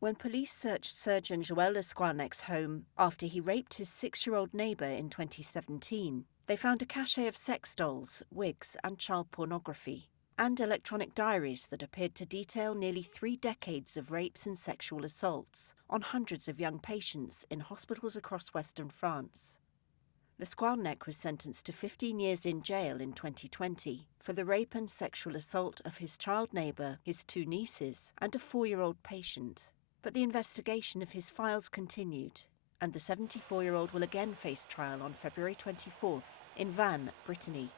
When police searched surgeon Joël Lesquarnec's home after he raped his 6-year-old neighbour in 2017, they found a cache of sex dolls, wigs and child pornography, and electronic diaries that appeared to detail nearly 3 decades of rapes and sexual assaults on hundreds of young patients in hospitals across western France. Lesquarnec was sentenced to 15 years in jail in 2020 for the rape and sexual assault of his child neighbour, his 2 nieces, and a 4-year-old patient. But the investigation of his files continued, and the 74-year-old will again face trial on February 24th in Vannes, Brittany.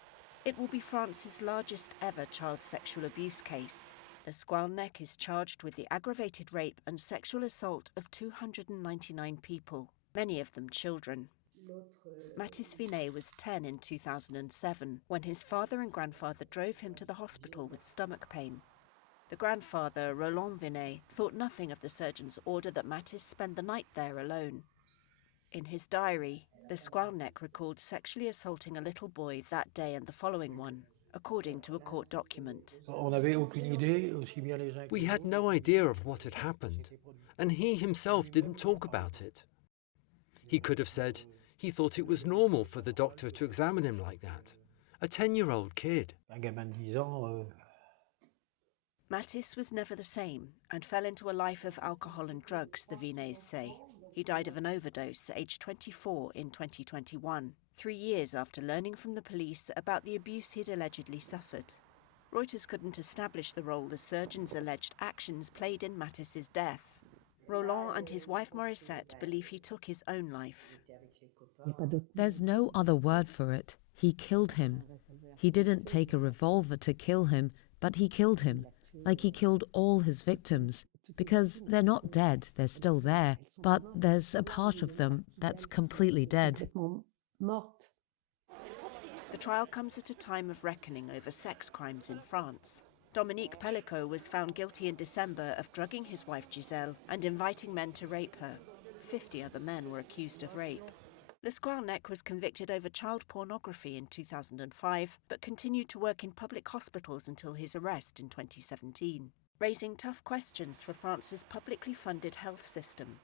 It will be France's largest ever child sexual abuse case. Lesquarnec is charged with the aggravated rape and sexual assault of 299 people, many of them children. Mathis Vinet was 10 in 2007 when his father and grandfather drove him to the hospital with stomach pain. The grandfather, Roland Vinet, thought nothing of the surgeon's order that Mathis spend the night there alone. In his diary, Lesquarnec recalled sexually assaulting a little boy that day and the following one, according to a court document. We had no idea of what had happened, and he himself didn't talk about it. He could have said he thought it was normal for the doctor to examine him like that. A 10-year-old kid. Mathis was never the same and fell into a life of alcohol and drugs, the Vinets say. He died of an overdose, aged 24, in 2021, 3 years after learning from the police about the abuse he'd allegedly suffered. Reuters couldn't establish the role the surgeon's alleged actions played in Mathis's death. Roland and his wife Morissette believe he took his own life. There's no other word for it. He killed him. He didn't take a revolver to kill him, but he killed him, like he killed all his victims. Because they're not dead, they're still there, but there's a part of them that's completely dead. The trial comes at a time of reckoning over sex crimes in France. Dominique Pellicot was found guilty in December of drugging his wife Giselle and inviting men to rape her. 50 other men were accused of rape. Lesquarnec was convicted over child pornography in 2005, but continued to work in public hospitals until his arrest in 2017, raising tough questions for France's publicly funded health system.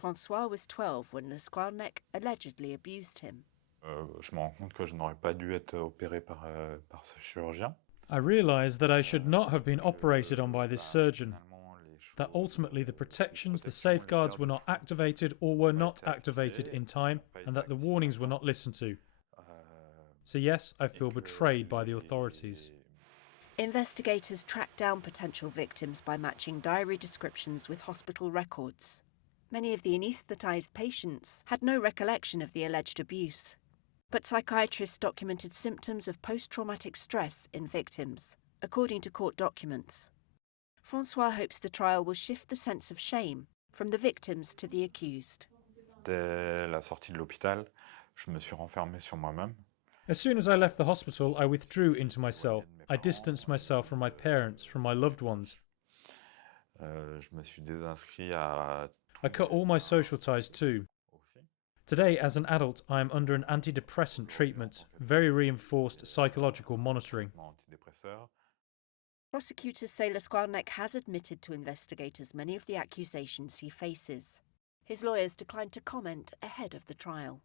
François was 12 when Lesquarnec allegedly abused him. Je me rends compte que je n'aurais pas dû être opéré par ce chirurgien. I realised that I should not have been operated on by this surgeon, that ultimately the protections, the safeguards were not activated or were not activated in time, and that the warnings were not listened to. So yes, I feel betrayed by the authorities. Investigators tracked down potential victims by matching diary descriptions with hospital records. Many of the anaesthetised patients had no recollection of the alleged abuse, but psychiatrists documented symptoms of post-traumatic stress in victims, according to court documents. François hopes the trial will shift the sense of shame from the victims to the accused. Dès la sortie de l'hôpital, je me suis renfermé sur moi-même. As soon as I left the hospital, I withdrew into myself. I distanced myself from my parents, from my loved ones. Je me suis désinscrit à... I cut all my social ties too. Today, as an adult, I am under an antidepressant treatment, very reinforced psychological monitoring. Prosecutors say Lesquarnec has admitted to investigators many of the accusations he faces. His lawyers declined to comment ahead of the trial.